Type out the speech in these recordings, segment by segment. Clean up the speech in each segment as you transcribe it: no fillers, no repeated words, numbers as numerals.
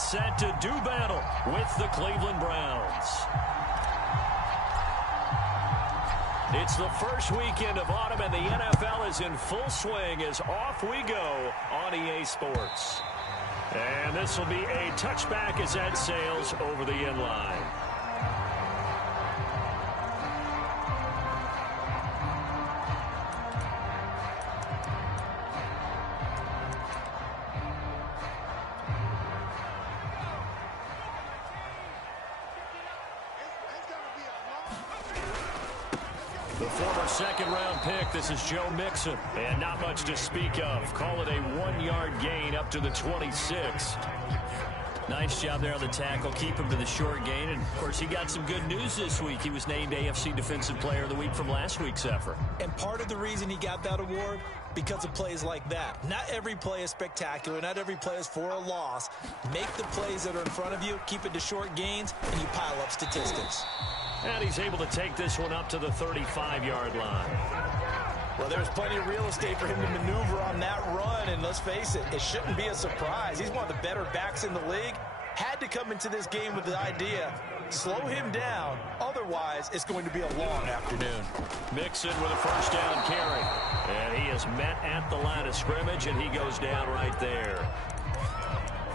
get set to do battle with the Cleveland Browns. It's the first weekend of autumn, and the NFL is in full swing as off we go on EA Sports. And this will be a touchback as that sails over the end line. The former second-round pick, this is Joe Mixon. And not much to speak of. Call it a 1-yard gain up to the 26. Nice job there on the tackle. Keep him to the short gain. And, of course, he got some good news this week. He was named AFC Defensive Player of the Week from last week's effort. And part of the reason he got that award, because of plays like that. Not every play is spectacular. Not every play is for a loss. Make the plays that are in front of you, keep it to short gains, and you pile up statistics. And he's able to take this one up to the 35-yard line. Well, there's plenty of real estate for him to maneuver on that run, and let's face it, it shouldn't be a surprise. He's one of the better backs in the league. Had to come into this game with the idea, slow him down, otherwise it's going to be a long afternoon. Mixon with a first down carry. And he is met at the line of scrimmage, and he goes down right there.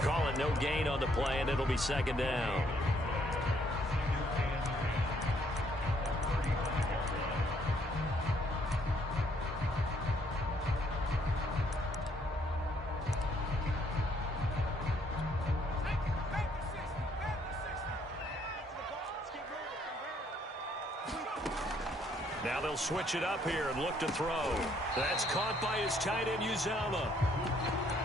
Call it no gain on the play, and it'll be second down. Now they'll switch it up here and look to throw. That's caught by his tight end, Uzama.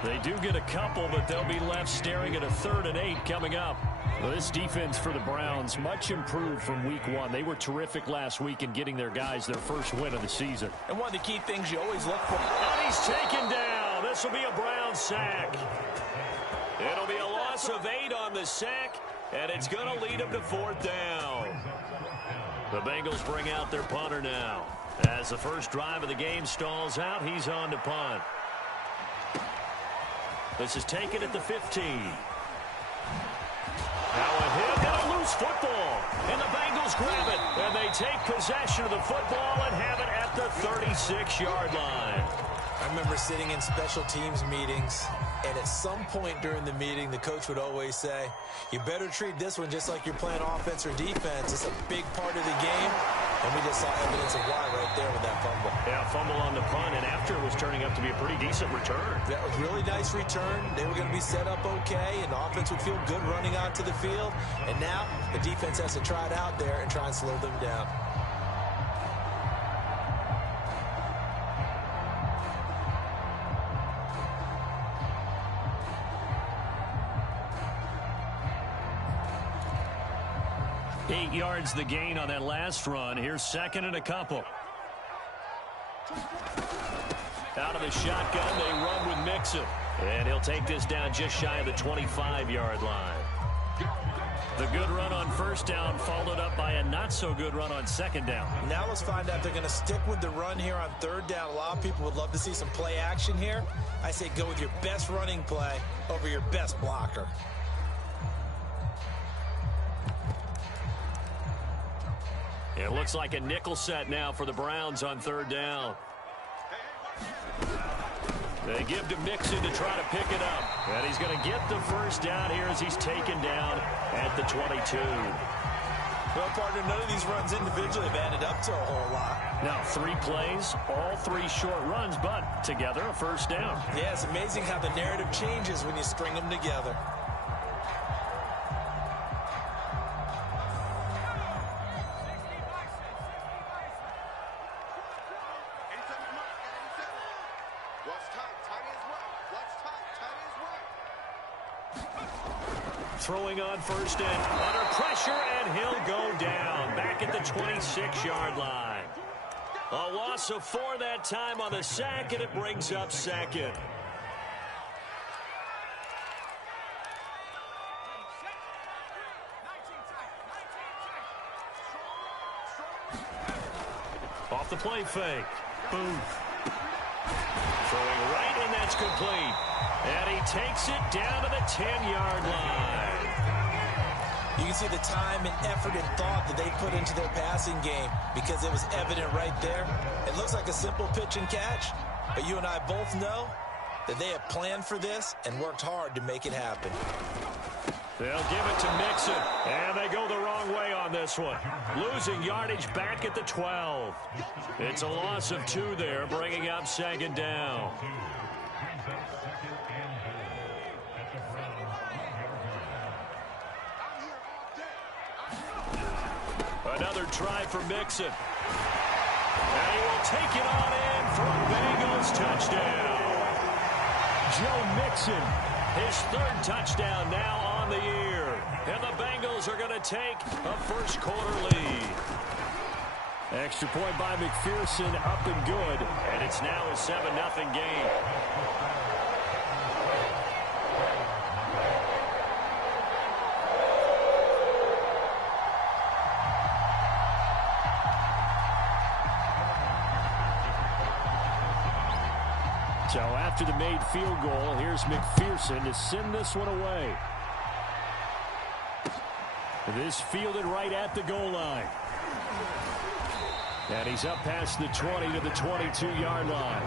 They do get a couple, but they'll be left staring at a 3rd and 8 coming up. Well, this defense for the Browns, much improved from week 1. They were terrific last week in getting their guys their first win of the season. And one of the key things you always look for. And he's taken down. This will be a Brown sack. It'll be a loss of 8 on the sack, and it's going to lead him to 4th down. The Bengals bring out their punter now. As the first drive of the game stalls out, he's on to punt. This is taken at the 15. Now a hit and a loose football. And the Bengals grab it. And they take possession of the football and have it at the 36-yard line. I remember sitting in special teams meetings, and at some point during the meeting, the coach would always say, you better treat this one just like you're playing offense or defense. It's a big part of the game, and we just saw evidence of why right there with that fumble. Yeah, fumble on the punt, and after it was turning up to be a pretty decent return. That was really nice return. They were going to be set up okay, and the offense would feel good running onto the field. And now the defense has to try it out there and try and slow them down. Eight yards the gain on that last run. Here's second and a couple. Out of the shotgun, they run with Mixon. And he'll take this down just shy of the 25-yard line. The good run on first down followed up by a not-so-good run on second down. Now let's find out if they're going to stick with the run here on third down. A lot of people would love to see some play action here. I say go with your best running play over your best blocker. It looks like a nickel set now for the Browns on third down. They give to Mixon to try to pick it up. And he's going to get the first down here as he's taken down at the 22. Well, partner, none of these runs individually have added up to a whole lot. Now, 3 plays, all 3 short runs, but together a first down. Yeah, it's amazing how the narrative changes when you string them together. Throwing on first and under pressure, and he'll go down back at the 26-yard line. A loss of 4 that time on the sack, and it brings up second. Off the play fake. Booth. Throwing right, and that's complete. And he takes it down to the 10-yard line. You can see the time and effort and thought that they put into their passing game because it was evident right there. It looks like a simple pitch and catch, but you and I both know that they have planned for this and worked hard to make it happen. They'll give it to Mixon, and they go the wrong way on this one. Losing yardage back at the 12. It's a loss of 2 there, bringing up 2nd down. Another try for Mixon. And he will take it on in for a Bengals touchdown. Joe Mixon, his 3rd touchdown now on the year. And the Bengals are going to take a first-quarter lead. extra point by McPherson, up and good. And it's now a 7-0 game. So after the made field goal, here's McPherson to send this one away. This fielded right at the goal line. And he's up past the 20 to the 22-yard line.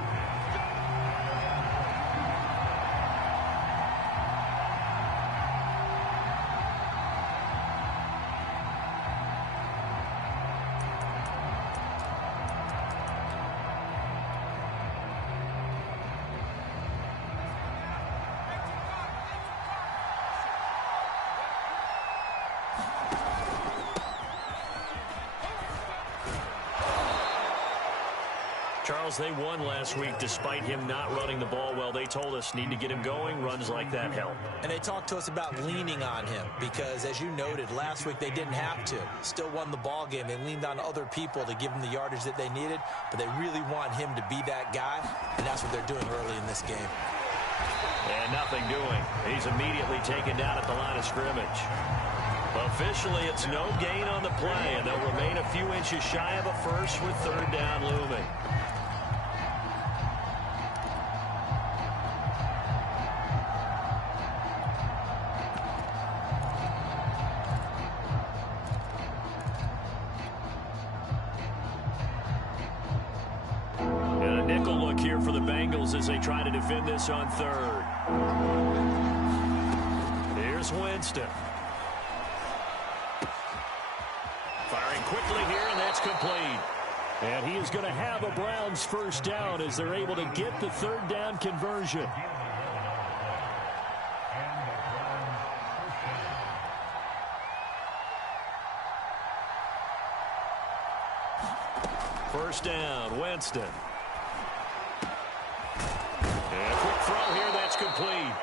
Charles, they won last week despite him not running the ball well. They told us need to get him going. Runs like that help. And they talked to us about leaning on him because, as you noted, last week they didn't have to. Still won the ball game. They leaned on other people to give them the yardage that they needed, but they really want him to be that guy, and that's what they're doing early in this game. And nothing doing. He's immediately taken down at the line of scrimmage. Officially, it's no gain on the play, and they'll remain a few inches shy of a first with 3rd down looming. And a nickel look here for the Bengals as they try to defend this on 3rd. Here's Winston. Firing quickly here, and that's complete. And he is going to have a Browns first down as they're able to get the 3rd down conversion. First down, Winston. And a quick throw here, that's complete.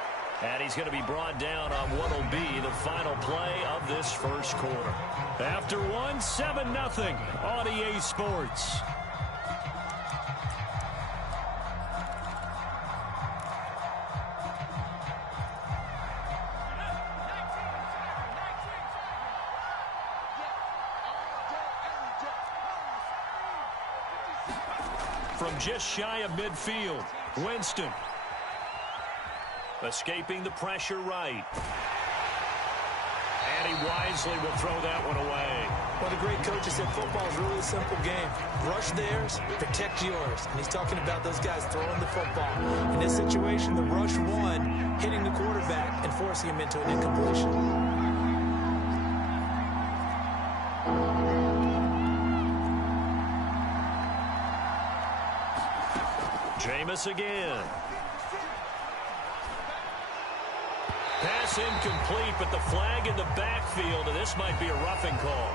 And he's going to be brought down on what will be the final play of this first quarter. After 7-0 on EA Sports. From just shy of midfield, Winston. Escaping the pressure right. And he wisely will throw that one away. Well, the great coaches said football is really a simple game. Rush theirs, protect yours. And he's talking about those guys throwing the football. In this situation, the rush won, hitting the quarterback and forcing him into an incompletion. Jameis again. Pass incomplete, but the flag in the backfield, and this might be a roughing call.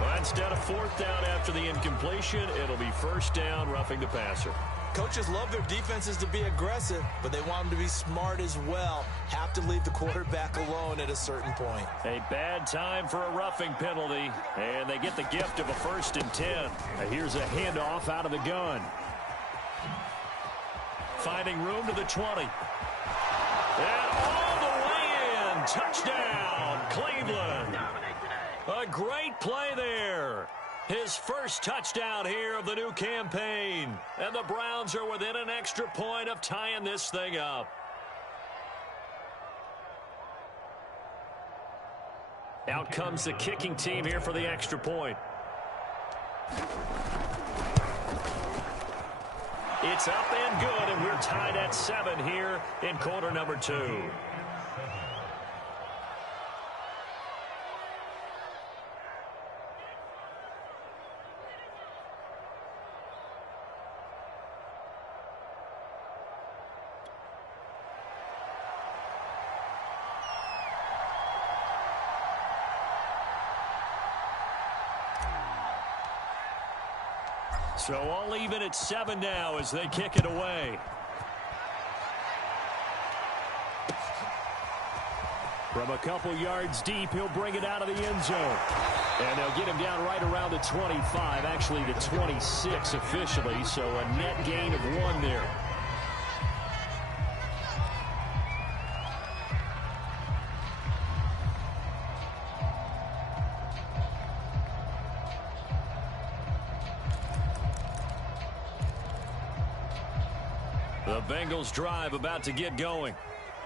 Well, instead of 4th down after the incompletion, it'll be 1st down, roughing the passer. Coaches love their defenses to be aggressive, but they want them to be smart as well. Have to leave the quarterback alone at a certain point. A bad time for a roughing penalty, and they get the gift of a 1st and 10. Here's a handoff out of the gun. Finding room to the 20. And all the way in. Touchdown, Cleveland. A great play there. His first touchdown here of the new campaign. And the Browns are within an extra point of tying this thing up. Out comes the kicking team here for the extra point. It's up and good, and we're tied at 7 here in quarter number 2. So all even at 7 now as they kick it away. From a couple yards deep, he'll bring it out of the end zone. And they'll get him down right around the 25, actually the 26 officially, so a net gain of 1 there. The Bengals drive about to get going.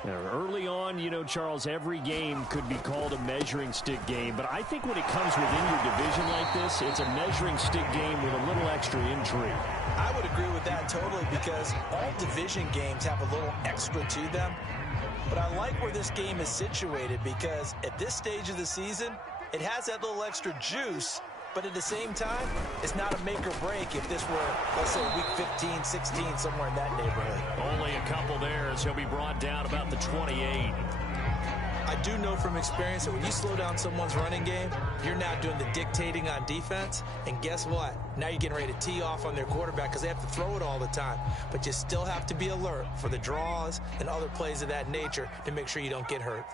Now, early on, you know, Charles, every game could be called a measuring stick game. But I think when it comes within your division like this, it's a measuring stick game with a little extra intrigue. I would agree with that totally because all division games have a little extra to them. But I like where this game is situated because at this stage of the season, it has that little extra juice. But at the same time, it's not a make or break if this were, let's say, week 15, 16, somewhere in that neighborhood. Only a couple there as he'll be brought down about the 28. I do know from experience that when you slow down someone's running game, you're now doing the dictating on defense. And guess what? Now you're getting ready to tee off on their quarterback because they have to throw it all the time. But you still have to be alert for the draws and other plays of that nature to make sure you don't get hurt.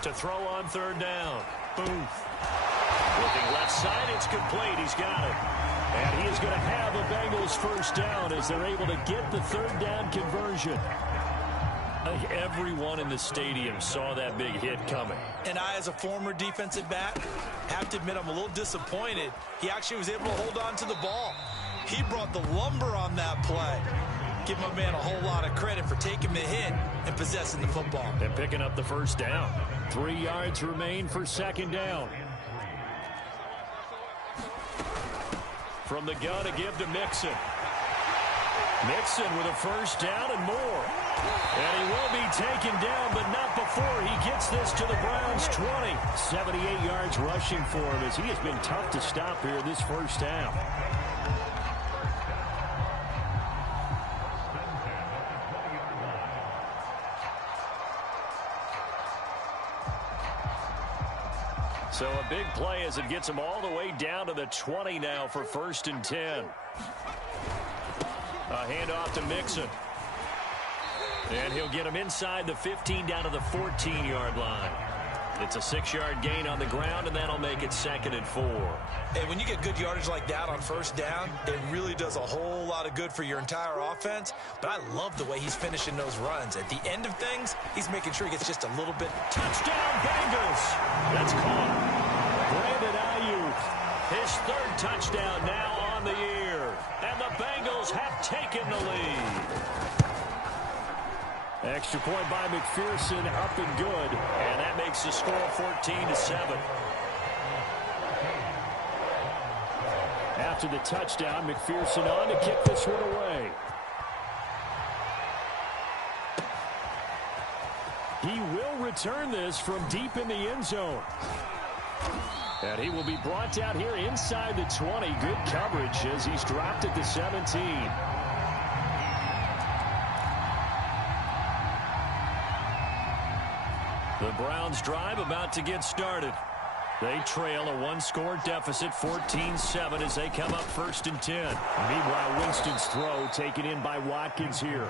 To throw on 3rd down. Booth. Looking left side, it's complete. He's got it. And he is going to have a Bengals first down as they're able to get the 3rd down conversion. Everyone in the stadium saw that big hit coming. And I, as a former defensive back, have to admit I'm a little disappointed. He actually was able to hold on to the ball. He brought the lumber on that play. Give my man a whole lot of credit for taking the hit and possessing the football. And picking up the first down. 3 yards remain for 2nd down. From the gun to give to Mixon. Mixon with a first down and more. And he will be taken down, but not before he gets this to the Browns' 20. 78 yards rushing for him as he has been tough to stop here this first half. So a big play as it gets him all the way down to the 20 now for 1st and 10. A handoff to Mixon. And he'll get him inside the 15 down to the 14-yard line. It's a 6-yard gain on the ground, and that'll make it 2nd and 4. Hey, when you get good yardage like that on 1st down, it really does a whole lot of good for your entire offense. But I love the way he's finishing those runs. At the end of things, he's making sure he gets just a little bit. Touchdown, Bengals! That's caught. Brandon Ayuk, his 3rd touchdown now on the year. And the Bengals have taken the lead. Extra point by McPherson, up and good. And that makes the score 14-7. After the touchdown, McPherson on to kick this one away. He will return this from deep in the end zone. And he will be brought down here inside the 20. Good coverage as he's dropped at the 17. The Browns drive about to get started. They trail a 1-score deficit, 14-7, as they come up 1st and 10. Meanwhile, Winston's throw taken in by Watkins here.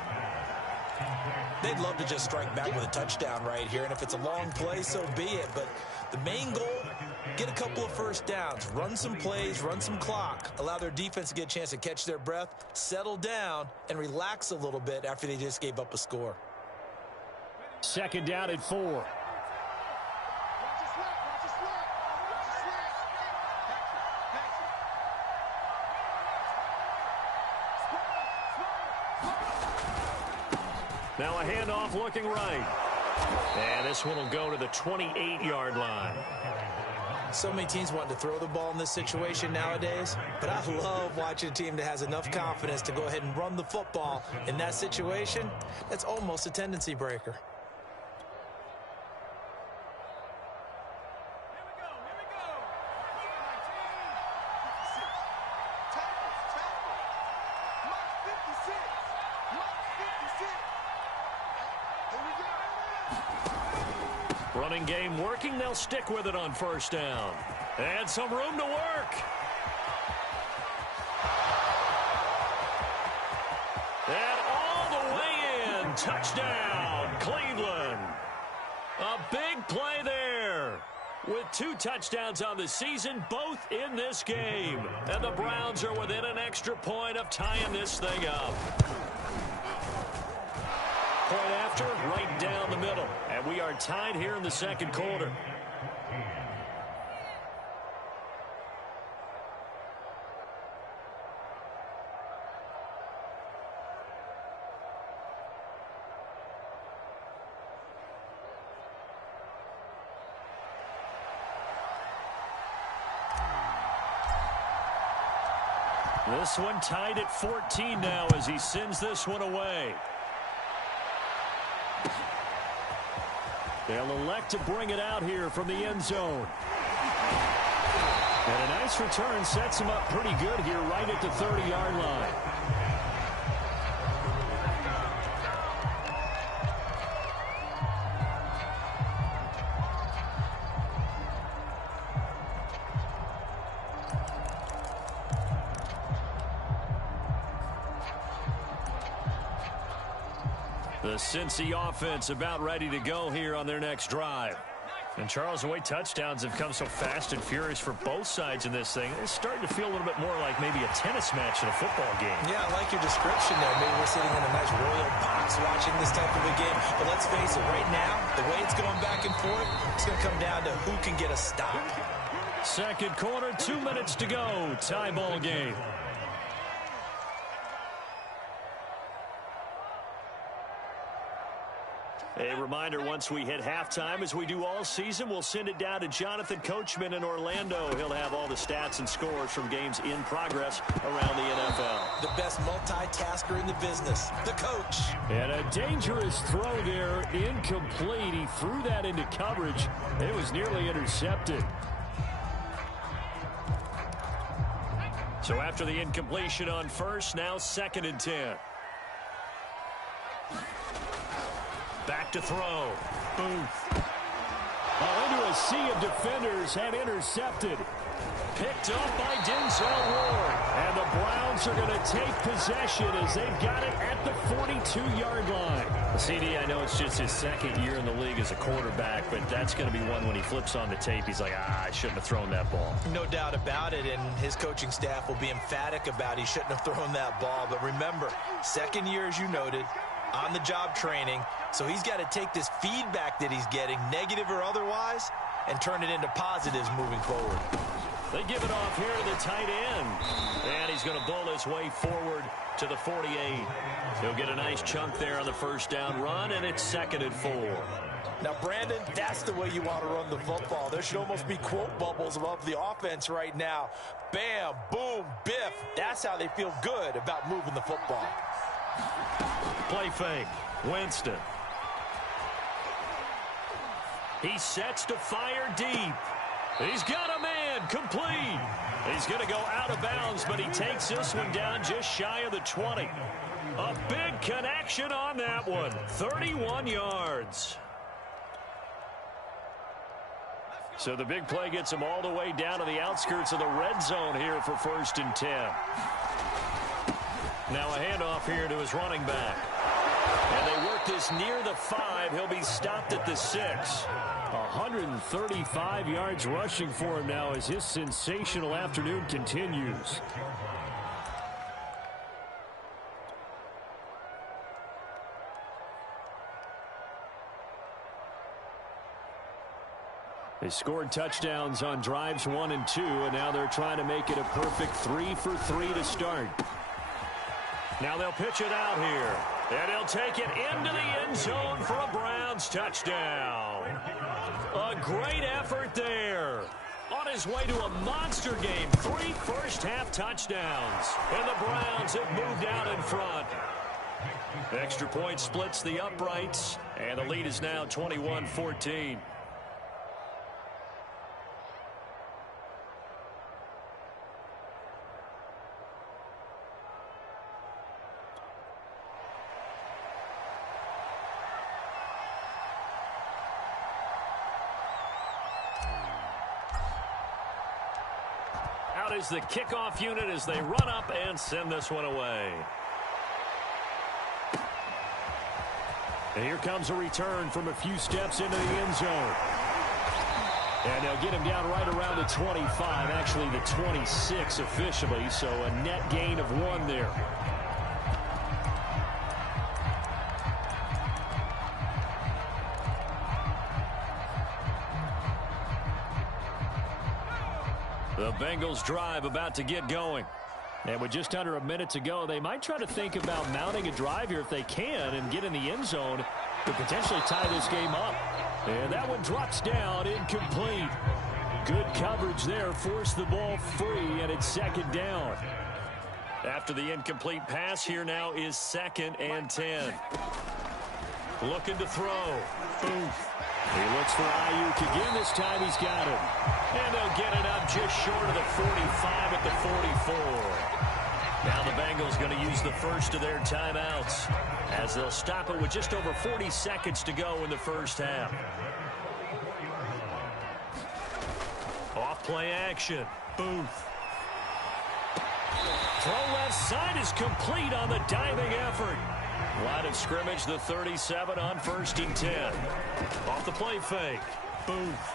They'd love to just strike back with a touchdown right here, and if it's a long play, so be it. But the main goal, get a couple of first downs, run some plays, run some clock, allow their defense to get a chance to catch their breath, settle down, and relax a little bit after they just gave up a score. 2nd down at 4. Now a handoff looking right. And this one will go to the 28-yard line. So many teams want to throw the ball in this situation nowadays, but I love watching a team that has enough confidence to go ahead and run the football in that situation. That's almost a tendency breaker. Running game working. They'll stick with it on first down. And some room to work. And all the way in. Touchdown, Cleveland. A big play there. With 2 touchdowns on the season, both in this game. And the Browns are within an extra point of tying this thing up. Point after, right down the middle. And we are tied here in the second quarter. This one tied at 14 now as he sends this one away. They'll elect to bring it out here from the end zone. And a nice return sets him up pretty good here right at the 30-yard line. The Cincy offense about ready to go here on their next drive. And Charles, the way touchdowns have come so fast and furious for both sides in this thing, it's starting to feel a little bit more like maybe a tennis match in a football game. Yeah, I like your description there. Maybe we're sitting in a nice royal box watching this type of a game. But let's face it, right now, the way it's going back and forth, it's going to come down to who can get a stop. Second quarter, 2 minutes to go. Tie ball game. A reminder, once we hit halftime, as we do all season, we'll send it down to Jonathan Coachman in Orlando. He'll have all the stats and scores from games in progress around the NFL. The best multitasker in the business, the coach. And a dangerous throw there, incomplete. He threw that into coverage. It was nearly intercepted. So after the incompletion on first, now 2nd and 10. Back to throw. Booth. Into a sea of defenders and intercepted. Picked up by Denzel Ward. And the Browns are going to take possession as they've got it at the 42-yard line. CD, I know it's just his 2nd year in the league as a quarterback, but that's going to be one when he flips on the tape. He's like, I shouldn't have thrown that ball. No doubt about it, and his coaching staff will be emphatic about he shouldn't have thrown that ball. But remember, 2nd year, as you noted, on-the-job training. So he's got to take this feedback that he's getting, negative or otherwise, and turn it into positives moving forward. They give it off here to the tight end. And he's going to bowl his way forward to the 48. He'll get a nice chunk there on the first down run, and it's 2nd and 4. Now, Brandon, that's the way you want to run the football. There should almost be quote bubbles above the offense right now. Bam, boom, biff. That's how they feel good about moving the football. Play fake. Winston. He sets to fire deep. He's got a man. Complete. He's going to go out of bounds, but he takes this one down just shy of the 20. A big connection on that one. 31 yards. So the big play gets him all the way down to the outskirts of the red zone here for 1st and 10. Now a handoff here to his running back. And they work this near the 5. He'll be stopped at the 6. 135 yards rushing for him now as his sensational afternoon continues. They scored touchdowns on drives 1 and 2, and now they're trying to make it a perfect 3 for 3 to start. Now they'll pitch it out here. And he'll take it into the end zone for a Browns touchdown. A great effort there. On his way to a monster game, 3 first-half touchdowns. And the Browns have moved out in front. Extra point splits the uprights, and the lead is now 21-14. Out is the kickoff unit as they run up and send this one away. And here comes a return from a few steps into the end zone. And they'll get him down right around the 25, actually the 26 officially, so a net gain of 1 there. The Bengals drive about to get going. And with just under a minute to go, they might try to think about mounting a drive here if they can and get in the end zone to potentially tie this game up. And that one drops down, incomplete. Good coverage there, forced the ball free, and it's 2nd down. After the incomplete pass, here now is 2nd and 10. Looking to throw. Booth. He looks for Ayuk again. This time he's got it. And they'll get it up just short of the 45 at the 44. Now the Bengals going to use the first of their timeouts as they'll stop it with just over 40 seconds to go in the first half. Off play action. Booth. Throw left side is complete on the diving effort. Line of scrimmage, the 37 on 1st and 10. Off the play fake. Booth.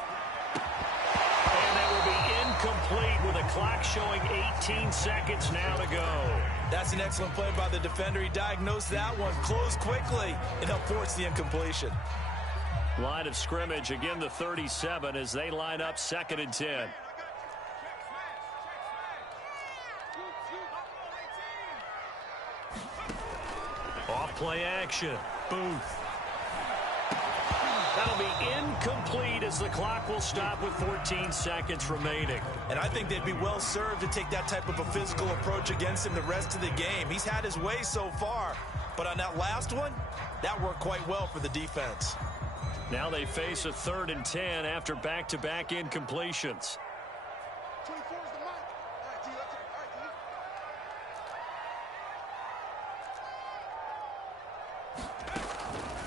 And that will be incomplete with a clock showing 18 seconds now to go. That's an excellent play by the defender. He diagnosed that one, closed quickly, and helped force the incompletion. Line of scrimmage, again the 37 as they line up 2nd and 10. Off play action. Booth. That'll be incomplete as the clock will stop with 14 seconds remaining. And I think they'd be well served to take that type of a physical approach against him the rest of the game. He's had his way so far, but on that last one, that worked quite well for the defense. Now they face a 3rd and 10 after back-to-back incompletions.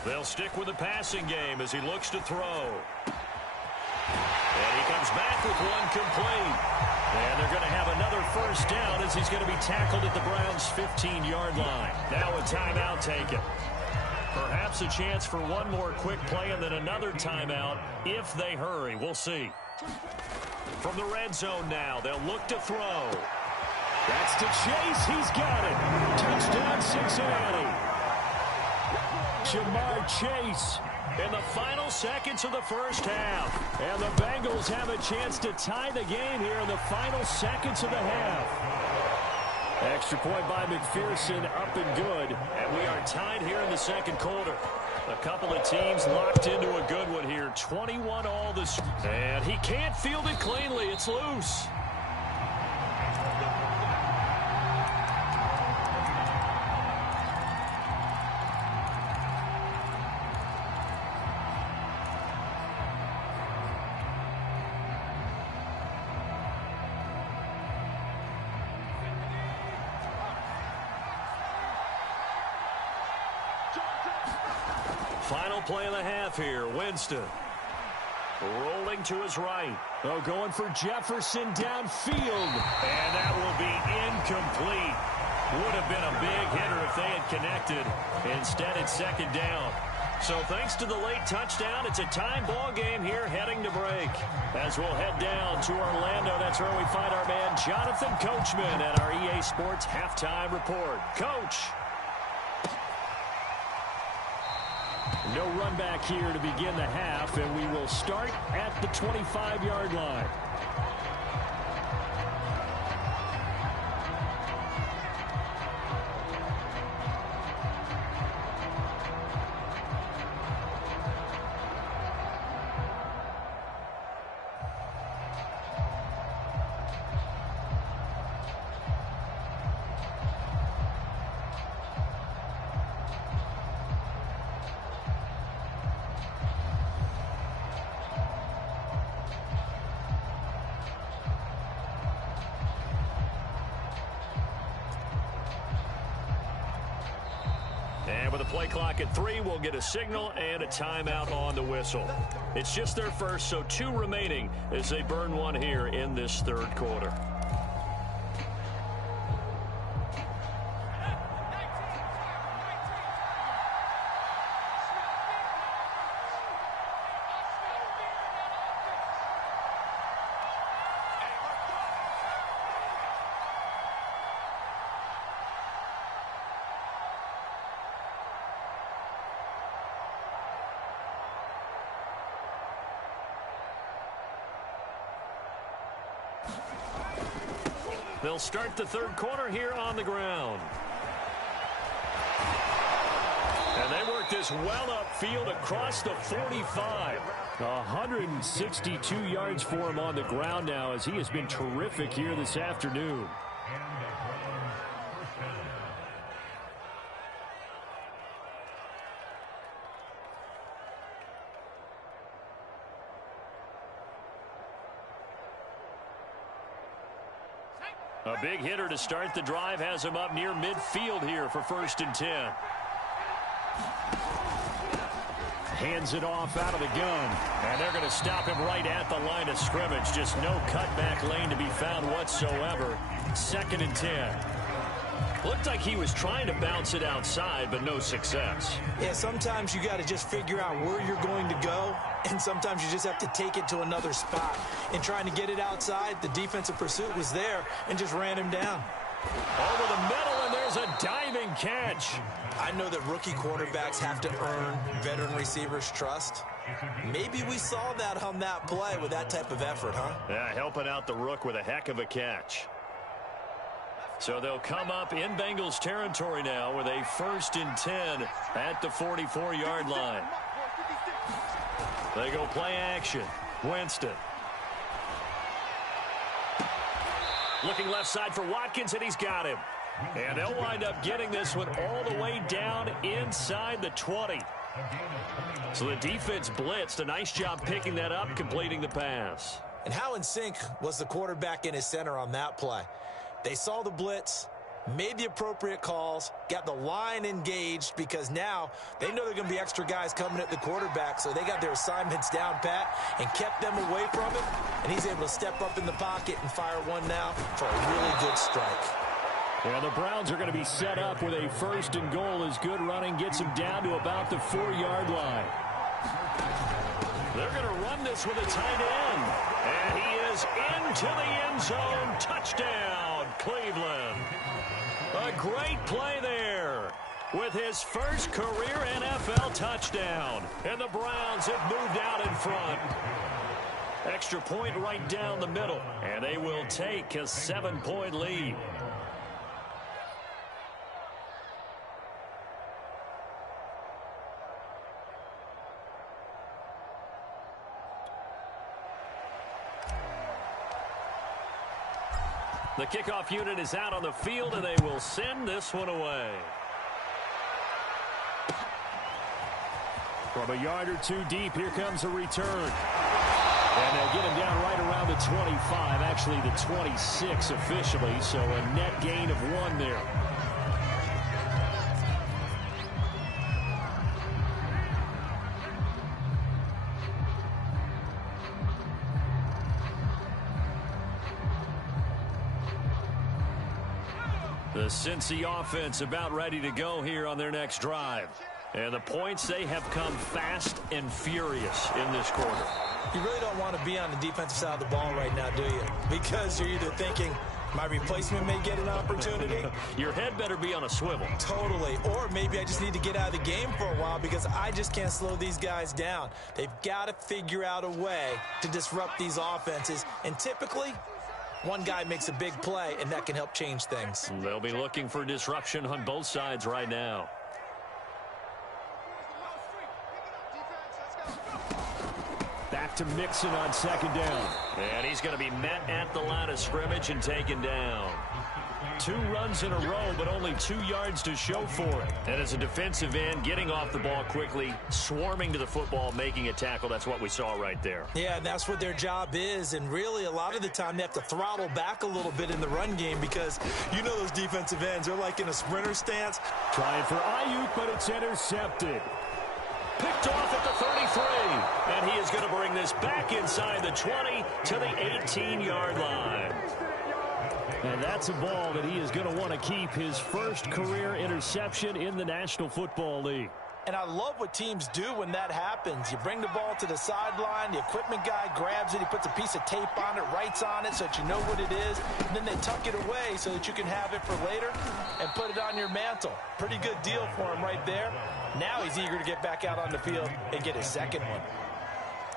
They'll stick with the passing game as he looks to throw. And he comes back with one complete. And they're going to have another first down as he's going to be tackled at the Browns' 15-yard line. Now a timeout taken. Perhaps a chance for one more quick play and then another timeout if they hurry. We'll see. From the red zone now, they'll look to throw. That's to Chase. He's got it. Touchdown, Cincinnati. Jamar Chase in the final seconds of the first half. And the Bengals have a chance to tie the game here in the final seconds of the half. Extra point by McPherson, up and good. And we are tied here in the 2nd quarter. A couple of teams locked into a good one here. 21 all this. And he can't field it cleanly. It's loose. Final play of the half here. Winston rolling to his right. Oh, going for Jefferson downfield. And that will be incomplete. Would have been a big hitter if they had connected. Instead, it's 2nd down. So thanks to the late touchdown, it's a time ball game here heading to break. As we'll head down to Orlando, that's where we find our man Jonathan Coachman at our EA Sports Halftime Report. Coach. No run back here to begin the half, and we will start at the 25-yard line. And with a play clock at 3, we'll get a signal and a timeout on the whistle. It's just their first, so 2 remaining as they burn one here in this third quarter. They'll start the third quarter here on the ground. And they work this well upfield across the 45. 162 yards for him on the ground now as he has been terrific here this afternoon. A big hitter to start the drive has him up near midfield here for 1st and 10. Hands it off out of the gun. And they're going to stop him right at the line of scrimmage. Just no cutback lane to be found whatsoever. 2nd and 10. Looked like he was trying to bounce it outside, but no success. Yeah, sometimes you got to just figure out where you're going to go, and sometimes you just have to take it to another spot. In trying to get it outside, the defensive pursuit was there and just ran him down. Over the middle, and there's a diving catch. I know that rookie quarterbacks have to earn veteran receivers' trust. Maybe we saw that on that play with that type of effort, huh? Yeah, helping out the Rook with a heck of a catch. So they'll come up in Bengals territory now with a 1st and 10 at the 44-yard line. They go play action. Winston. Looking left side for Watkins, and he's got him. And they'll wind up getting this one all the way down inside the 20. So the defense blitzed. A nice job picking that up, completing the pass. And how in sync was the quarterback and his center on that play? They saw the blitz, made the appropriate calls, got the line engaged because now they know there are going to be extra guys coming at the quarterback, so they got their assignments down pat and kept them away from it, and he's able to step up in the pocket and fire one now for a really good strike. Yeah, the Browns are going to be set up with a 1st and goal as good running gets him down to about the 4-yard line. They're going to run this with a tight end, and he is into the end zone. Touchdown, Cleveland. A great play there with his first career NFL touchdown. And the Browns have moved out in front. Extra point right down the middle, and they will take a 7-point lead. The kickoff unit is out on the field, and they will send this one away. From a yard or 2 deep, here comes a return. And they'll get him down right around the 25, actually the 26 officially, so a net gain of 1 there. The Cincy offense about ready to go here on their next drive. And the points, they have come fast and furious in this quarter. You really don't want to be on the defensive side of the ball right now, do you? Because you're either thinking, my replacement may get an opportunity. Your head better be on a swivel. Totally. Or maybe I just need to get out of the game for a while because I just can't slow these guys down. They've got to figure out a way to disrupt these offenses. And typically, one guy makes a big play, and that can help change things. They'll be looking for disruption on both sides right now. Back to Mixon on 2nd down. And he's going to be met at the line of scrimmage and taken down. 2 runs in a row, but only 2 yards to show for it. And as a defensive end, getting off the ball quickly, swarming to the football, making a tackle, that's what we saw right there. Yeah, and that's what their job is. And really, a lot of the time, they have to throttle back a little bit in the run game because you know those defensive ends, they're like in a sprinter stance. Trying for Ayuk, but it's intercepted. Picked off at the 33. And he is going to bring this back inside the 20 to the 18-yard line. And that's a ball that he is going to want to keep, his first career interception in the National Football League. And I love what teams do when that happens. You bring the ball to the sideline, the equipment guy grabs it, he puts a piece of tape on it, writes on it so that you know what it is, and then they tuck it away so that you can have it for later and put it on your mantle. Pretty good deal for him right there. Now he's eager to get back out on the field and get his second one.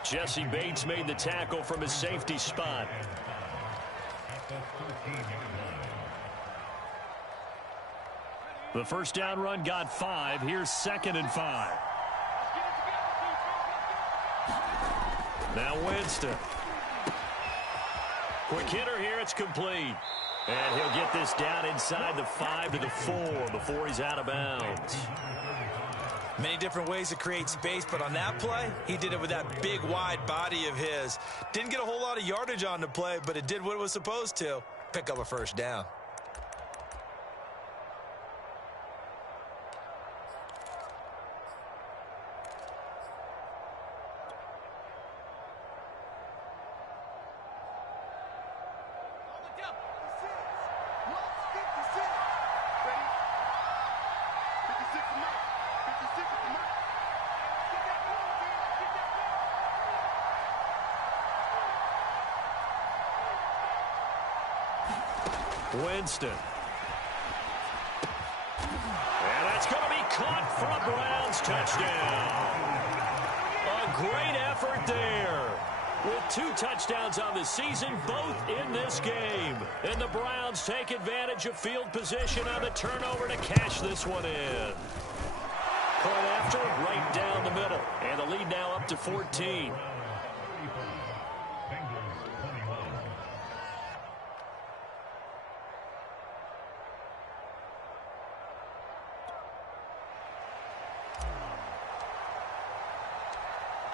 Jesse Bates made the tackle from his safety spot. The first down run got 5. Here's 2nd and 5. Now Winston. Quick hitter here. It's complete. And he'll get this down inside the 5 to the 4 before he's out of bounds. Many different ways to create space, but on that play, he did it with that big, wide body of his. Didn't get a whole lot of yardage on the play, but it did what it was supposed to. Pick up a first down. Winston. And that's going to be caught for a Browns touchdown. A great effort there. With 2 touchdowns on the season, both in this game. And the Browns take advantage of field position on the turnover to cash this one in. Point after, right down the middle. And the lead now up to 14.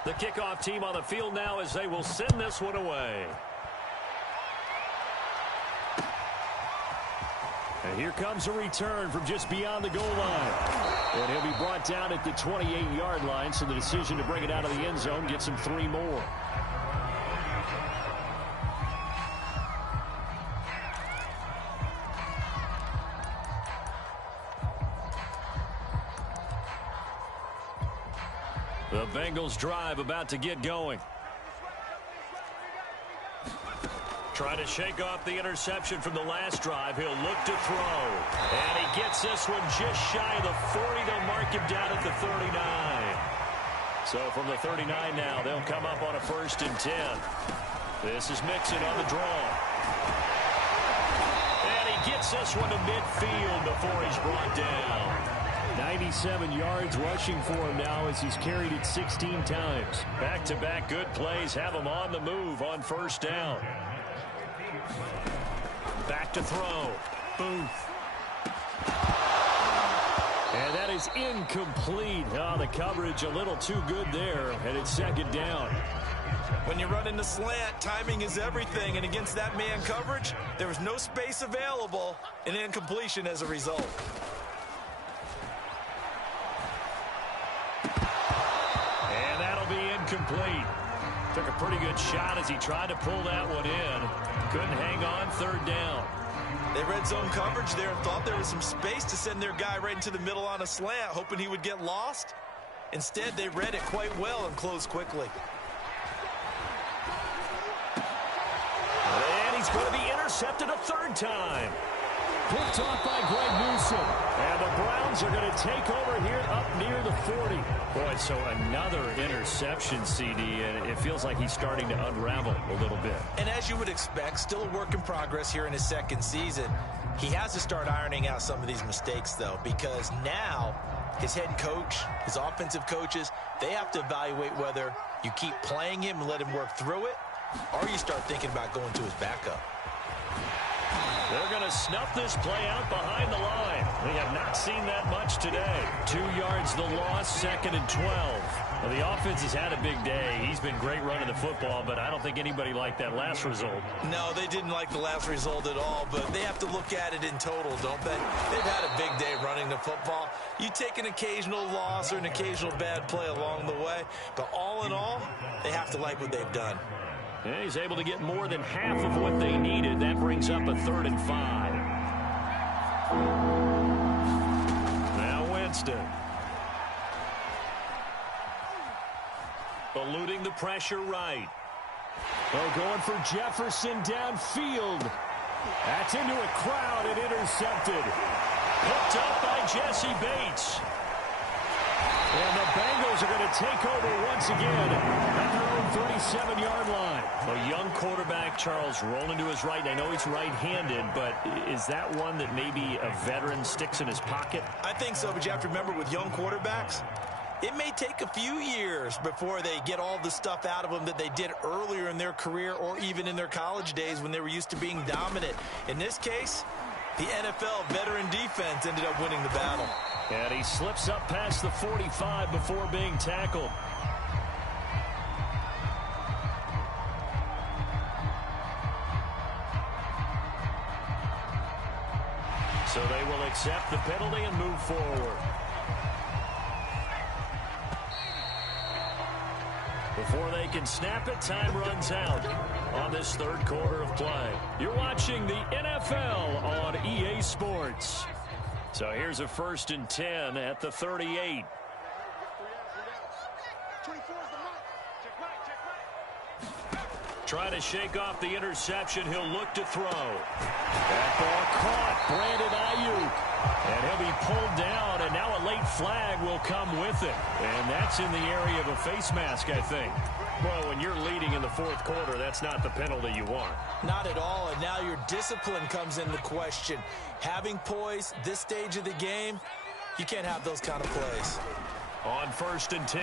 The kickoff team on the field now as they will send this one away. And here comes a return from just beyond the goal line. And he'll be brought down at the 28-yard line, so the decision to bring it out of the end zone gets him 3 more. The Bengals drive about to get going. Trying to shake off the interception from the last drive. He'll look to throw. And he gets this one just shy of the 40. They'll mark him down at the 39. So from the 39 now, they'll come up on a 1st and 10. This is Mixon on the draw. And he gets this one to midfield before he's brought down. 97 yards rushing for him now as he's carried it 16 times. Back-to-back good plays have him on the move on 1st down. Back to throw. Booth. And that is incomplete. Oh, the coverage a little too good there, and it's 2nd down. When you run in the slant, timing is everything, and against that man coverage, there was no space available, and incompletion as a result. And that'll be incomplete. Took a pretty good shot as he tried to pull that one in. Couldn't hang on 3rd down. They read zone coverage there and thought there was some space to send their guy right into the middle on a slant, hoping he would get lost. Instead, they read it quite well and closed quickly. And he's going to be intercepted a 3rd time. Picked off by Greg Newsom. And the Browns are going to take over here up near the 40. Boy, so another interception, CD, and it feels like he's starting to unravel a little bit. And as you would expect, still a work in progress here in his 2nd season. He has to start ironing out some of these mistakes, though, because now his head coach, his offensive coaches, they have to evaluate whether you keep playing him and let him work through it, or you start thinking about going to his backup. They're going to snuff this play out behind the line. We have not seen that much today. 2 yards the loss, 2nd and 12. Well, the offense has had a big day. He's been great running the football, but I don't think anybody liked that last result. No, they didn't like the last result at all, but they have to look at it in total, don't they? They've had a big day running the football. You take an occasional loss or an occasional bad play along the way, but all in all, they have to like what they've done. Yeah, he's able to get more than half of what they needed. That brings up a 3rd and 5. Now Winston. Eluding the pressure right. Oh, going for Jefferson downfield. That's into a crowd and intercepted. Picked up by Jesse Bates. And the Bengals are going to take over once again at their own 37-yard line. A young quarterback, Charles, rolling to his right. I know he's right-handed, but is that one that maybe a veteran sticks in his pocket? I think so, but you have to remember with young quarterbacks, it may take a few years before they get all the stuff out of them that they did earlier in their career or even in their college days when they were used to being dominant. In this case, the NFL veteran defense ended up winning the battle. And he slips up past the 45 before being tackled. So they will accept the penalty and move forward. Before they can snap it, time runs out on this 3rd quarter of play. You're watching the NFL on EA Sports. So here's a 1st and 10 at the 38. Trying to shake off the interception. He'll look to throw. That ball caught. Brandon Ayuk. And he'll be pulled down, and now a late flag will come with it. And that's in the area of a face mask, I think. Well, when you're leading in the 4th quarter, that's not the penalty you want. Not at all, and now your discipline comes into question. Having poise this stage of the game, you can't have those kind of plays. On 1st and 10,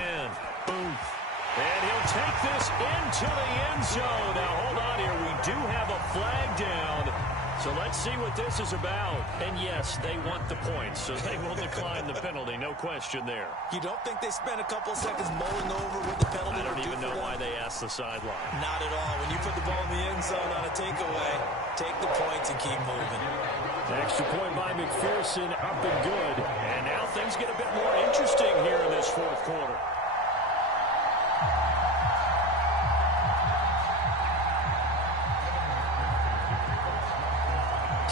Booth. And he'll take this into the end zone. Now, hold on here. We do have a flag down. So let's see what this is about. And, yes, they want the points, so they will decline the penalty. No question there. You don't think they spent a couple of seconds mulling over what the penalty I don't even know why they asked the sideline. Not at all. When you put the ball in the end zone on a takeaway, take the points and keep moving. Extra point by McPherson, up and good. And now things get a bit more interesting here in this 4th quarter.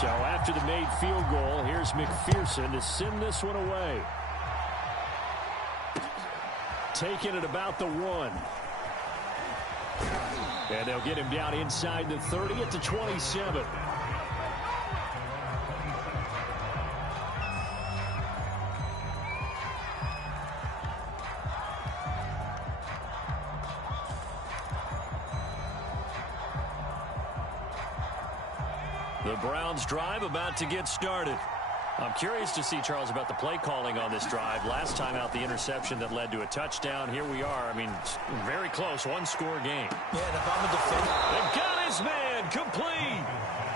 So after the made field goal, here's McPherson to send this one away. Taking it about the 1. And they'll get him down inside the 30 at the 27. The Browns drive about to get started. I'm curious to see, Charles, about the play calling on this drive. Last time out, the interception that led to a touchdown. Here we are. I mean, very close, 1-score game. Yeah, and if I'm a defender. They got his man complete.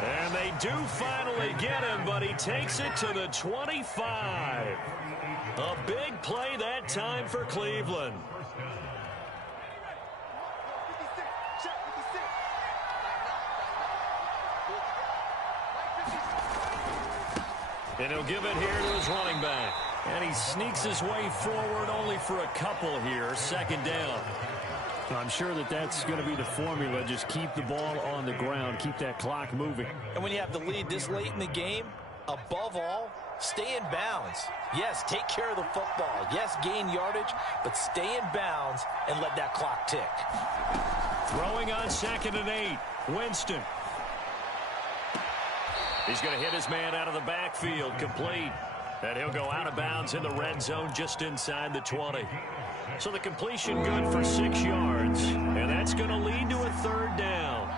And they do finally get him, but he takes it to the 25. A big play that time for Cleveland. And he'll give it here to his running back. And he sneaks his way forward only for a couple here. 2nd down. I'm sure that that's going to be the formula. Just keep the ball on the ground. Keep that clock moving. And when you have the lead this late in the game, above all, stay in bounds. Yes, take care of the football. Yes, gain yardage, but stay in bounds and let that clock tick. Throwing on 2nd and 8. Winston. He's going to hit his man out of the backfield, complete. And he'll go out of bounds in the red zone just inside the 20. So the completion good for 6 yards. And that's going to lead to a 3rd down.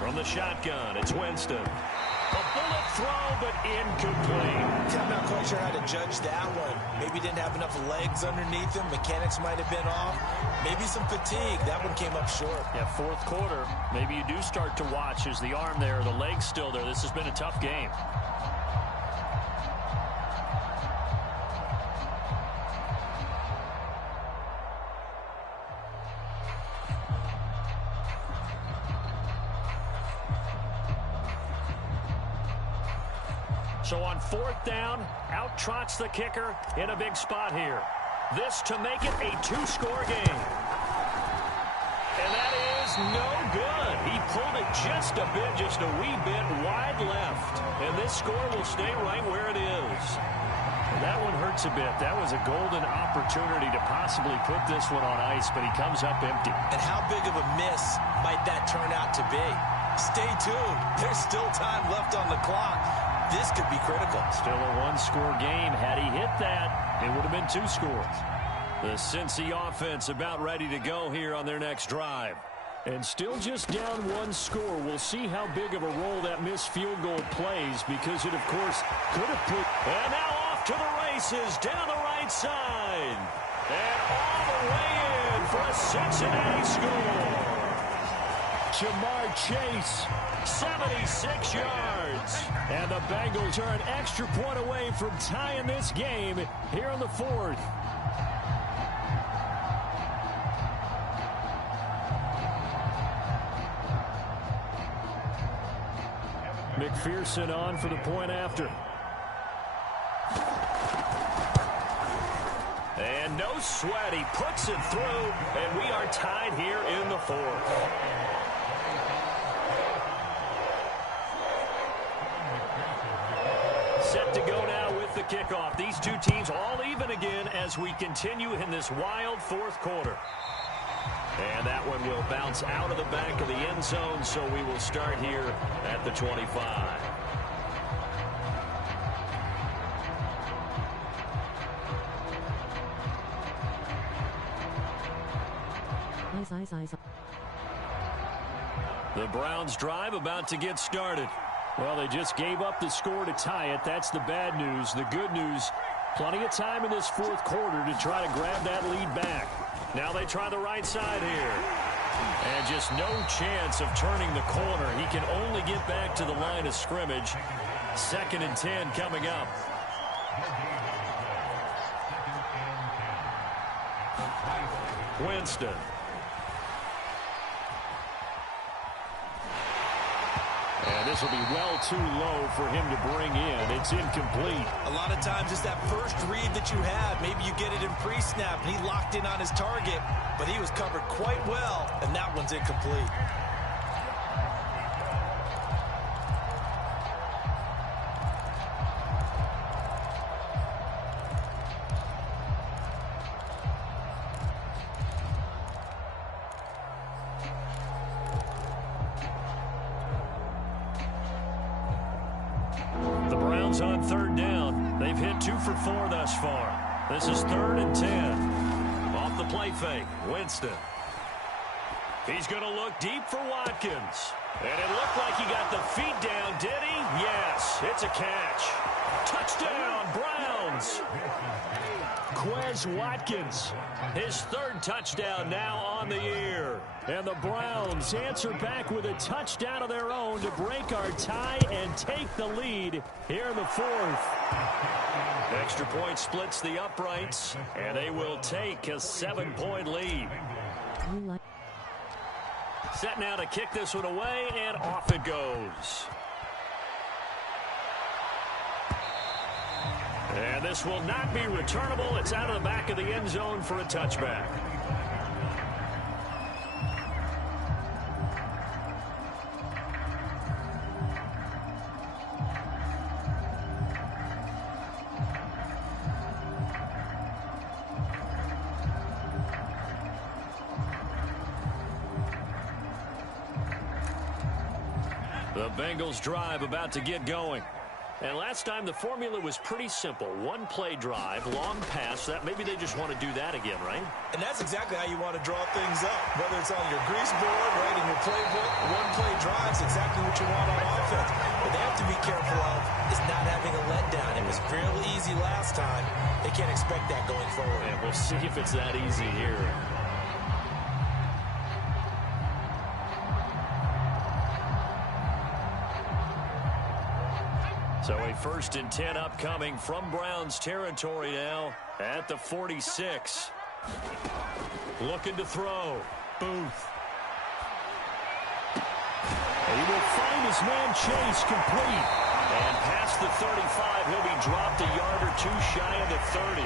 From the shotgun, it's Winston. A bullet throw, but incomplete. I'm not quite sure how to judge that one. Maybe didn't have enough legs underneath him. Mechanics might have been off. Maybe some fatigue. That one came up short. Yeah, fourth quarter, maybe you do start to watch. Is the arm there, the leg's still there? This has been a tough game. So on fourth down, out trots the kicker in a big spot here. This to make it a two-score game. And that is no good. He pulled it just a wee bit wide left. And this score will stay right where it is. And that one hurts a bit. That was a golden opportunity to possibly put this one on ice, but he comes up empty. And how big of a miss might that turn out to be? Stay tuned. There's still time left on the clock. This could be critical. Still a one-score game. Had he hit that, it would have been 2 scores. The Cincy offense about ready to go here on their next drive. And still just down 1 score. We'll see how big of a role that missed field goal plays, because it, of course, could have put... And now off to the races down the right side. And all the way in for a Cincinnati score. Jamar Chase, 76 yards. And the Bengals are an extra point away from tying this game here in the 4th. McPherson on for the point after. And no sweat. He puts it through, and we are tied here in the 4th. Set to go now with the kickoff. These two teams all even again as we continue in this wild 4th quarter. And that one will bounce out of the back of the end zone, so we will start here at the 25. The Browns drive about to get started. Well, they just gave up the score to tie it. That's the bad news. The good news, plenty of time in this 4th quarter to try to grab that lead back. Now they try the right side here. And just no chance of turning the corner. He can only get back to the line of scrimmage. 2nd and 10 coming up. Winston. And this will be well too low for him to bring in. It's incomplete. A lot of times it's that first read that you have. Maybe you get it in pre-snap, and he locked in on his target, but he was covered quite well, and that one's incomplete. On 3rd down. They've hit 2 for 4 thus far. This is 3rd and 10. Off the play fake, Winston. He's going to look deep for Watkins. And it looked like he got the feet down, did he? Yes, it's a catch. Touchdown, Browns. Quez Watkins, his 3rd touchdown now on the year. And the Browns answer back with a touchdown of their own to break our tie and take the lead here in the 4th. Extra point splits the uprights, and they will take a 7-point lead. Set now to kick this one away, and off it goes. And this will not be returnable. It's out of the back of the end zone for a touchback. The Bengals drive about to get going. And last time the formula was pretty simple. 1-play drive, long pass. That maybe they just want to do that again, right? And that's exactly how you want to draw things up. Whether it's on your grease board, right, in your playbook, 1-play drives, exactly what you want on offense. But they have to be careful of is not having a letdown. It was fairly easy last time. They can't expect that going forward. And we'll see if it's that easy here. So a 1st and 10 upcoming from Browns territory now at the 46. Looking to throw. Booth. He will find his man Chase complete. And past the 35, he'll be dropped a yard or two shy of the 30.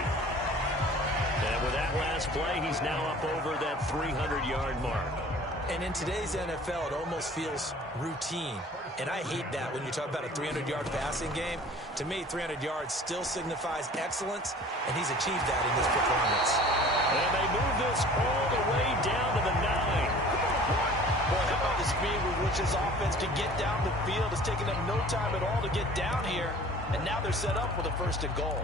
And with that last play, he's now up over that 300-yard mark. And in today's NFL, it almost feels routine. And I hate that when you talk about a 300-yard passing game. To me, 300 yards still signifies excellence, and he's achieved that in this performance. And they move this all the way down to the 9. Boy, how about the speed with which his offense can get down the field? It's taken them no time at all to get down here, and now they're set up with a 1st and goal.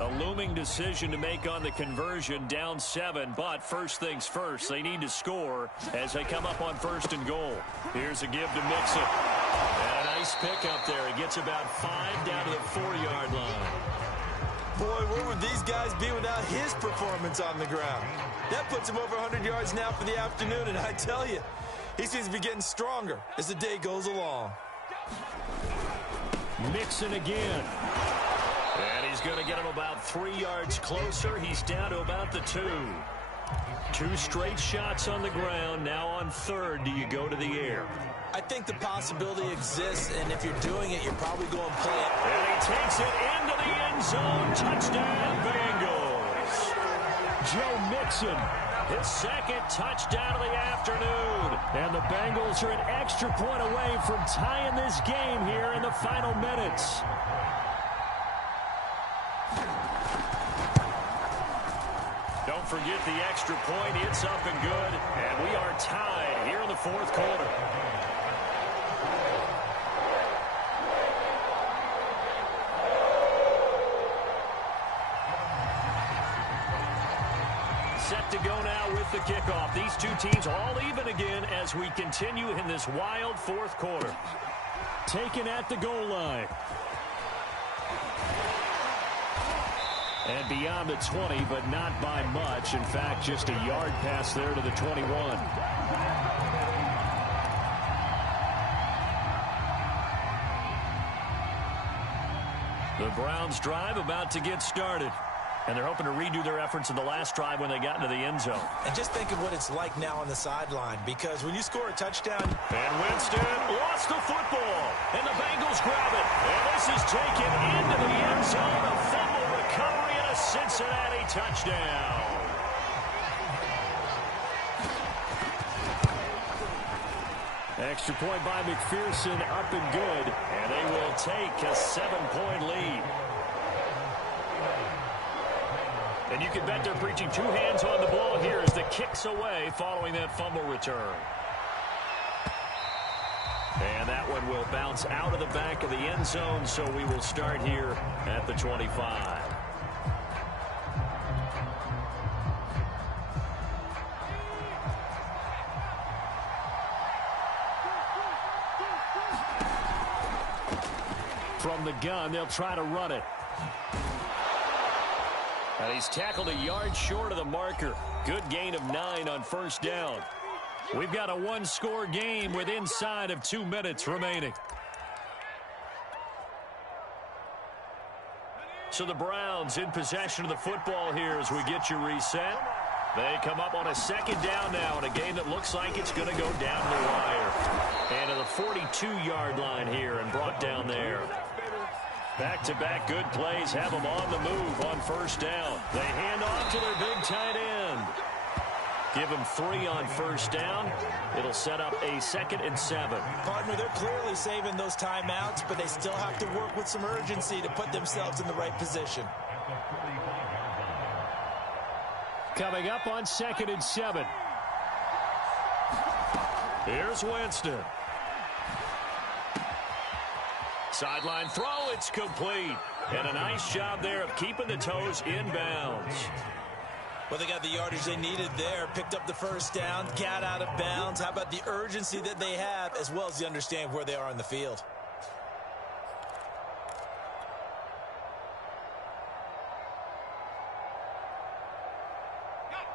A looming decision to make on the conversion, down 7, but first things first, they need to score as they come up on 1st and goal. Here's a give to Mixon. And a nice pick up there. He gets about 5 down to the 4-yard line. Boy, where would these guys be without his performance on the ground? That puts him over 100 yards now for the afternoon, and I tell you, he seems to be getting stronger as the day goes along. Mixon again. And he's going to get him about 3 yards closer. He's down to about the 2. 2 straight shots on the ground. Now on 3rd, do you go to the air? I think the possibility exists, and if you're doing it, you're probably going to play it. And he takes it into the end zone. Touchdown, Bengals. Joe Mixon, his 2nd touchdown of the afternoon. And the Bengals are an extra point away from tying this game here in the final minutes. Don't forget the extra point. It's up and good. And we are tied here in the 4th quarter. Set to go now with the kickoff. These two teams all even again as we continue in this wild 4th quarter. Taken at the goal line. And beyond the 20, but not by much. In fact, just a yard pass there to the 21. The Browns drive about to get started. And they're hoping to redo their efforts in the last drive when they got into the end zone. And just think of what it's like now on the sideline, because when you score a touchdown... And Winston lost the football. And the Bengals grab it. And this is taken into the end zone. A fumble recovery and a Cincinnati touchdown. Extra point by McPherson, up and good. And they will take a 7-point lead. And you can bet they're preaching 2 hands on the ball here as the kick's away following that fumble return. And that one will bounce out of the back of the end zone, so we will start here at the 25. From the gun, they'll try to run it. And he's tackled a yard short of the marker. Good gain of 9 on 1st down. We've got a 1-score game with inside of 2 minutes remaining. So the Browns in possession of the football here as we get you reset. They come up on a 2nd down now in a game that looks like it's going to go down the wire. And to the 42-yard line here and brought down there. Back-to-back good plays have them on the move on 1st down. They hand off to their big tight end. Give them 3 on 1st down. It'll set up a 2nd and 7. Partner, they're clearly saving those timeouts, but they still have to work with some urgency to put themselves in the right position. Coming up on 2nd and 7. Here's Winston. Sideline throw, it's complete. And a nice job there of keeping the toes in bounds. Well, they got the yardage they needed there, picked up the first down, got out of bounds. How about the urgency that they have, as well as the understanding where they are in the field?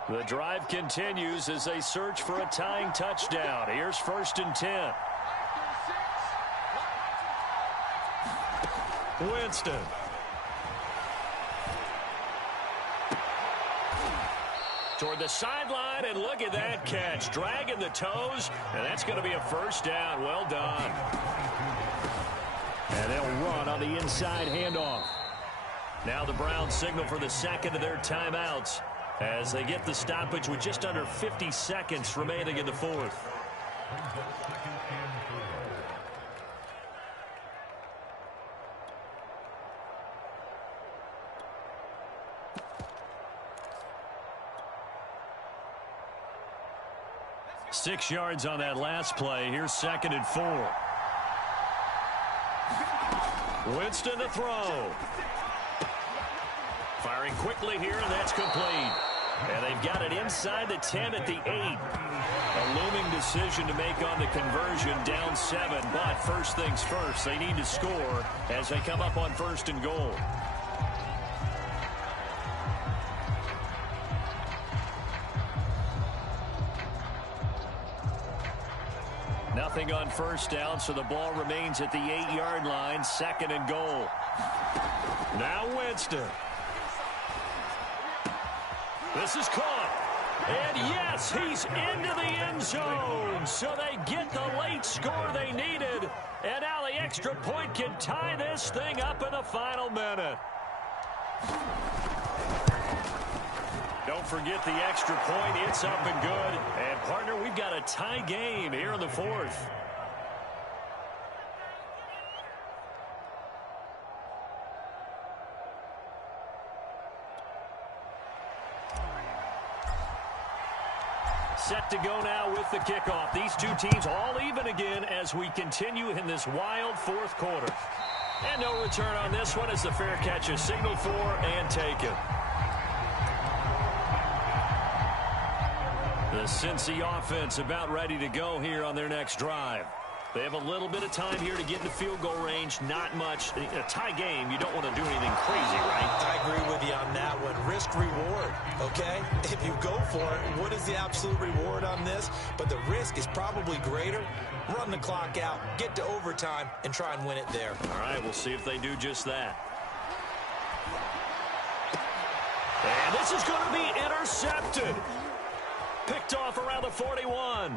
The drive continues as they search for a tying touchdown. Here's 1st and 10. Winston. Toward the sideline, and look at that catch. Dragging the toes, and that's going to be a first down. Well done. And they'll run on the inside handoff. Now the Browns signal for the second of their timeouts as they get the stoppage with just under 50 seconds remaining in the fourth. Six yards on that last play. Here's 2nd and 4. Winston to throw. Firing quickly here, and that's complete. And they've got it inside the 10 at the 8. A looming decision to make on the conversion, down 7. But first things first, they need to score as they come up on 1st and goal. Nothing on first down, so the ball remains at the 8-yard line. 2nd and goal. Now Winston. This is caught. And yes, he's into the end zone. So they get the late score they needed. And now the extra point can tie this thing up in the final minute. Don't forget the extra point. It's up and good. And, partner, we've got a tie game here in the fourth. Set to go now with the kickoff. These two teams all even again as we continue in this wild fourth quarter. And no return on this one as the fair catch is signaled for and taken. The Cincy offense about ready to go here on their next drive. They have a little bit of time here to get in the field goal range. Not much. A tie game, you don't want to do anything crazy, right? I agree with you on that one. Risk reward, okay? If you go for it, what is the absolute reward on this? But the risk is probably greater. Run the clock out, get to overtime, and try and win it there. All right, we'll see if they do just that. And this is going to be intercepted. Picked off around the 41.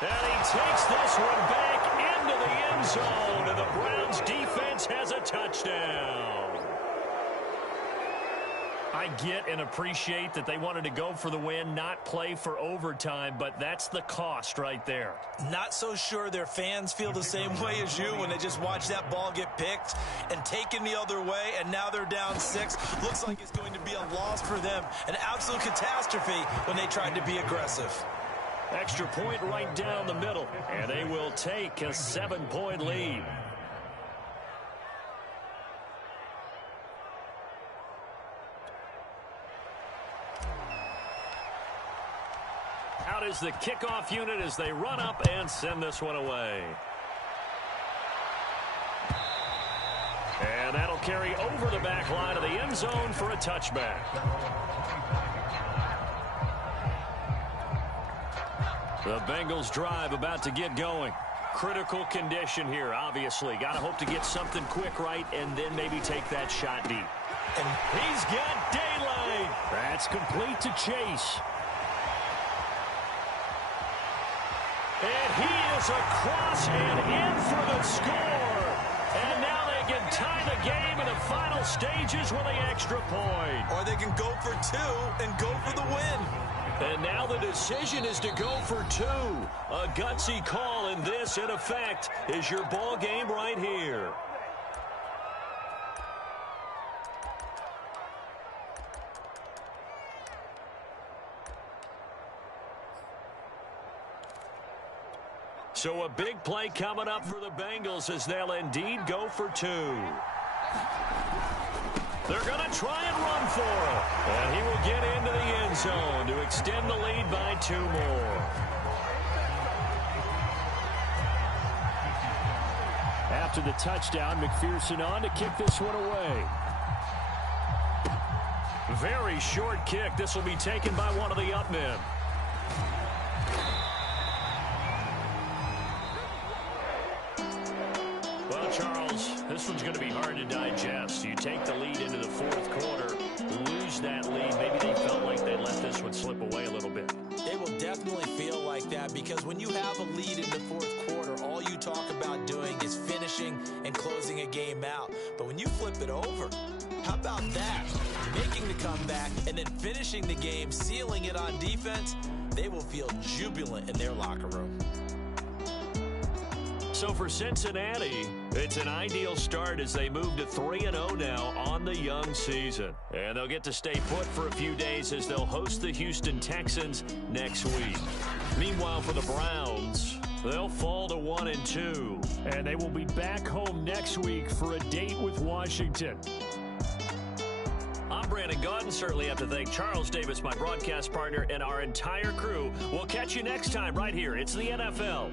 And he takes this one back into the end zone, and the Browns defense has a touchdown. I get and appreciate that they wanted to go for the win, not play for overtime, but that's the cost right there. Not so sure their fans feel the same way as you when they just watch that ball get picked and taken the other way, and now they're down 6. Looks like it's going to be a loss for them, an absolute catastrophe when they tried to be aggressive. Extra point right down the middle, and they will take a 7-point lead. Out is the kickoff unit as they run up and send this one away. And that'll carry over the back line of the end zone for a touchback. The Bengals drive about to get going. Critical condition here, obviously. Got to hope to get something quick right and then maybe take that shot deep. And he's got daylight. That's complete to Chase. And he is across and in for the score. And now they can tie the game in the final stages with an extra point. Or they can go for 2 and go for the win. And now the decision is to go for 2. A gutsy call, and this, in effect, is your ball game right here. So a big play coming up for the Bengals as they'll indeed go for 2. They're going to try and run for it. And he will get into the end zone to extend the lead by 2 more. After the touchdown, McPherson on to kick this one away. Very short kick. This will be taken by one of the up men. Well, Charles, this one's going to be hard to digest. You take the lead into the fourth quarter, lose that lead. Maybe they felt like they let this one slip away a little bit. It will definitely feel like that because when you have a lead in the fourth quarter, all you talk about doing is finishing and closing a game out. But when you flip it over, how about that? Making the comeback and then finishing the game, sealing it on defense, they will feel jubilant in their locker room. So for Cincinnati, it's an ideal start as they move to 3-0 now on the young season. And they'll get to stay put for a few days as they'll host the Houston Texans next week. Meanwhile, for the Browns, they'll fall to 1-2. And they will be back home next week for a date with Washington. I'm Brandon Gaudin. Certainly have to thank Charles Davis, my broadcast partner, and our entire crew. We'll catch you next time right here. It's the NFL.